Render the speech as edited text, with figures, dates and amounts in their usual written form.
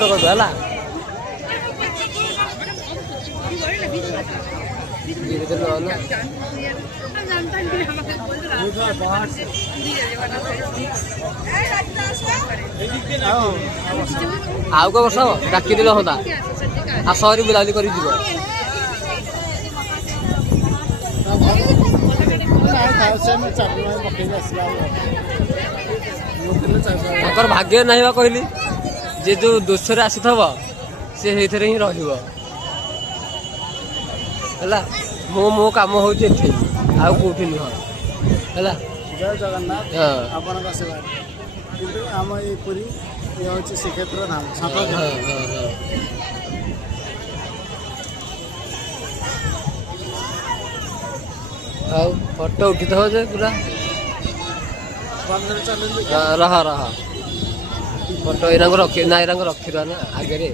ହେଲା धीरे धीरे ना आउ को वर्ष डाकी दिल हाँ आस बुलाबुली कर भाग्य ना कहली जे जो दोषरे आसी थब से ही रहा मो काम हो कौटी नुह है जय जगन्नाथ आपण आशीर्वाद किंतु आम ये पुरी ये हूँ श्रीक्षेत्र धाम फोटो उठी था पूरा रहा फोटो इरा रखी ना रखी ना आगे